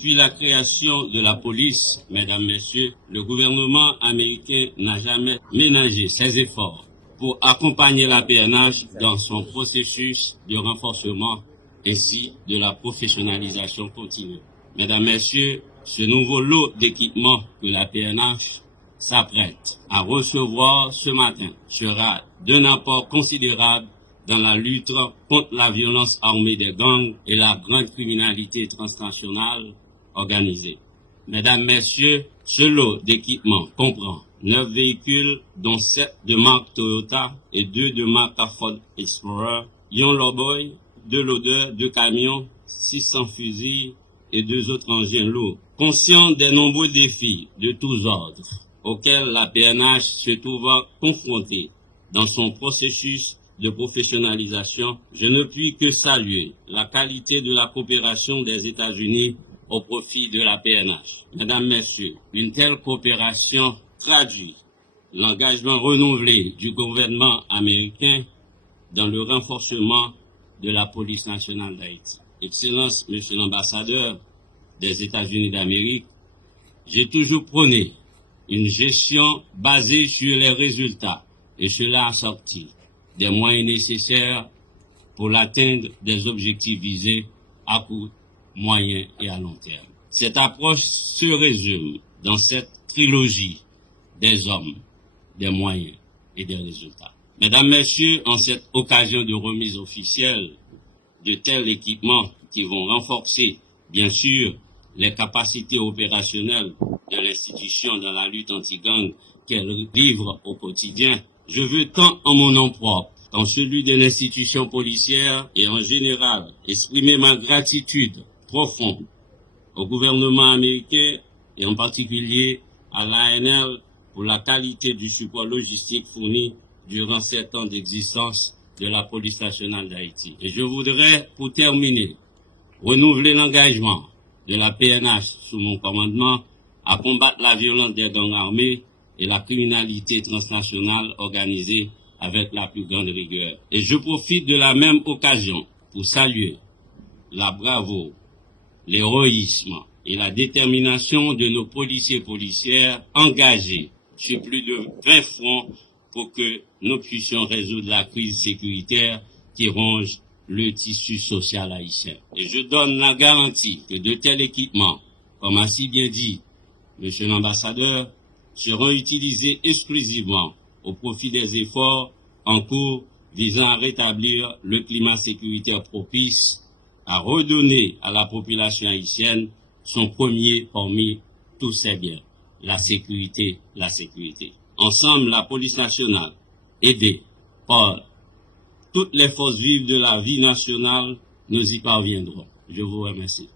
Depuis la création de la police, mesdames, messieurs, le gouvernement américain n'a jamais ménagé ses efforts pour accompagner la PNH dans son processus de renforcement ainsi de la professionnalisation continue. Mesdames, messieurs, ce nouveau lot d'équipements que la PNH s'apprête à recevoir ce matin sera d'un apport considérable dans la lutte contre la violence armée des gangs et la grande criminalité transnationale organisée. Mesdames, messieurs, ce lot d'équipements comprend 9 véhicules, dont 7 de marque Toyota et 2 de marque Ford Explorer, Yon Lowboy, 2 loaders, 2 camions, 600 fusils et 2 autres engins lourds. Conscient des nombreux défis de tous ordres auxquels la PNH se trouve confrontée dans son processus de professionnalisation, je ne puis que saluer la qualité de la coopération des États-Unis au profit de la PNH. Mesdames, messieurs, une telle coopération traduit l'engagement renouvelé du gouvernement américain dans le renforcement de la police nationale d'Haïti. Excellence, Monsieur l'ambassadeur des États-Unis d'Amérique, j'ai toujours prôné une gestion basée sur les résultats et cela assorti des moyens nécessaires pour l'atteinte des objectifs visés à court, moyen et à long terme. Cette approche se résume dans cette trilogie des hommes, des moyens et des résultats. Mesdames, Messieurs, en cette occasion de remise officielle de tels équipements qui vont renforcer, bien sûr, les capacités opérationnelles de l'institution dans la lutte anti-gang qu'elle livre au quotidien, je veux tant en mon nom propre qu'en celui de l'institution policière et en général exprimer ma gratitude profonde au gouvernement américain et en particulier à l'ANL pour la qualité du support logistique fourni durant 7 ans d'existence de la police nationale d'Haïti. Et je voudrais, pour terminer, renouveler l'engagement de la PNH sous mon commandement à combattre la violence des gangs armés et la criminalité transnationale organisée avec la plus grande rigueur. Et je profite de la même occasion pour saluer la bravoure, l'héroïsme et la détermination de nos policiers et policières engagés sur plus de 20 fronts pour que nous puissions résoudre la crise sécuritaire qui ronge le tissu social haïtien. Et je donne la garantie que de tels équipements, comme a si bien dit Monsieur l'ambassadeur, seront utilisés exclusivement au profit des efforts en cours visant à rétablir le climat sécuritaire propice à redonner à la population haïtienne son premier parmi tous ses biens, la sécurité, la sécurité. Ensemble, la police nationale, aidée par toutes les forces vives de la vie nationale, nous y parviendrons. Je vous remercie.